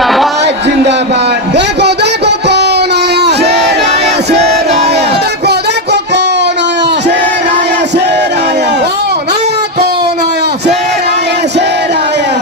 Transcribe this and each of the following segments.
जिंदाबाद जिंदाबाद। देखो देखो कौन आया, शेर आया शेर आया। देखो देखो कौन आया, शेर आया शेर आया। कौन आया कौन आया, शेर आया शेर आया।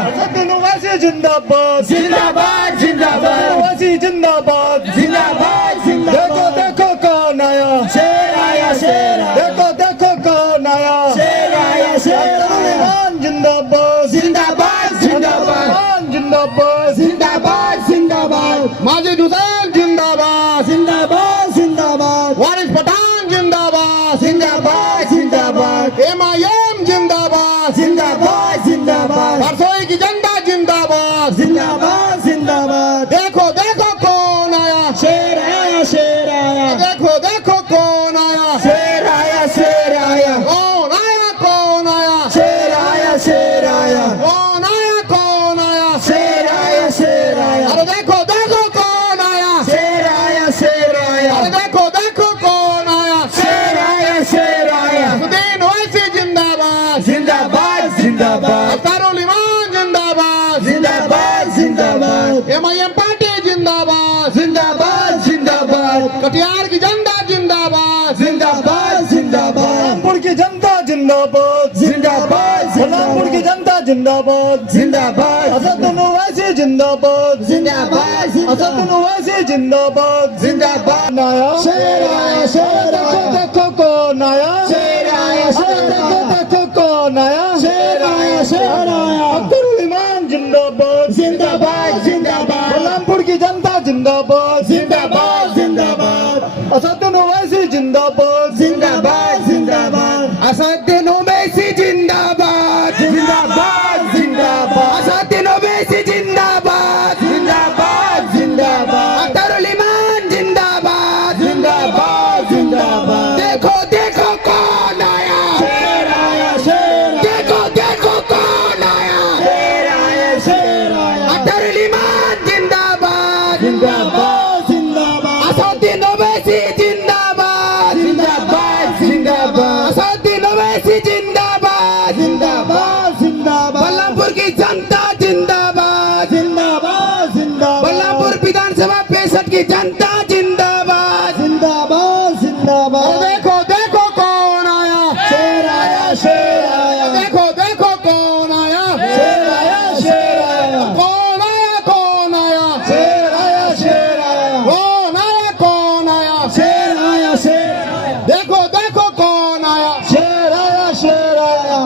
वैसे जिंदाबाद जिंदाबाद जिंदाबाद। वैसी जिंदाबाद जिंदाबाद देखो जिंदाबाद। देखो कौन आया, शेर आया शेर आया। देखो देखो कौन आया, शेर आया शेर आया। जिंदाबाद जिंदाबाद जिंदाबाद। जिंदाबाद जिंदाबाद जिंदाबाद। माजिद हुसैन जिंदाबाद, जिंदाबाद जिंदाबाद। वारिस पठान जिंदाबाद, जिंदाबाद जिंदाबाद। एमआईएम जिंदाबाद, जिंदाबाद जिंदाबाद। रसोई की जनता जिंदाबाद। जिंदाबाद जिंदाबाद। देखो देखो कौन आया, शेर आया शेर आया। देखो देखो कौन आया, शेर आया शेर आया। कौन आया कौन आया, शेर आया शेर आया। कौन आया कौन आया, शेर आया शेर आया। अरे देखो देखो कौन आया, शेर आया शेर आया। अरे देखो देखो कौन आया, शेर आया शेर आया। सुदीन ओवैसी जिंदाबाद, जिंदाबाद जिंदाबाद। अख्तारुल इमान जिंदाबाद, जिंदाबाद जिंदाबाद। एमआईएम पार्टी जिंदाबाद, जिंदाबाद जिंदाबाद। कटिहार की जनता जिंदाबाद, जिंदाबाद जिंदाबाद। रामपुर की जनता जिंदाबाद, जिंदाबाद रामपुर की जनता जिंदाबाद, जिंदाबाद। असदुल ओवैसी जिंदाबाद, जिंदाबाद असदुल ओवैसी जिंदाबाद। जिंदाबाद। आया शेर आया शेर देखो आया। देखो कौन आया, शेर आया शेर देखो आया। देखो कौन आया, शेर आया शेर आया। अख्तारुल इमान जिंदाबाद, जिंदाबाद जिंदाबाद। रामपुर की जनता जिंदाबाद, जिंदाबाद जिंदाबाद। असदुल ओवैसी जिंदाबाद, जिंदाबाद जिंदाबाद। असदुल ओवैसी जिंदाबाद, जिंदाबाद जिंदाबाद। असदुल ओवैसी जिंदाबाद, जिंदाबाद जिंदाबाद। अख्तारुल इमान जिंदाबाद, जिंदाबाद जिंदाबाद। देखो देखो कौन आया, शेर आया शेर आया। देखो देखो कौन आया, शेर आया शेर आया। अख्तारुल इमान जिंदाबाद, जिंदाबाद जिंदाबाद। असदुल ओवैसी जिंदाबाद, जिंदाबाद जिंदाबाद। असदुल ओवैसी जिंदाबाद, जिंदाबाद जिंदाबाद। बल्लभपुर की जनता जिंदाबाद, जिंदाबाद जिंदाबाद। बल्लभपुर विधानसभा 65 की जनता जिंदाबाद। जिंदाबाद जिंदाबाद। देखो देखो कौन आया, शेर आया शेर आया। देखो देखो कौन आया, शेर आया शेर आया। कौन आया कौन आया, शेर आया शेर आया। कौन आया कौन आया, शेर आया शेर आया। देखो देखो कौन आया, शेर आया शेर आया।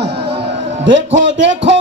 देखो देखो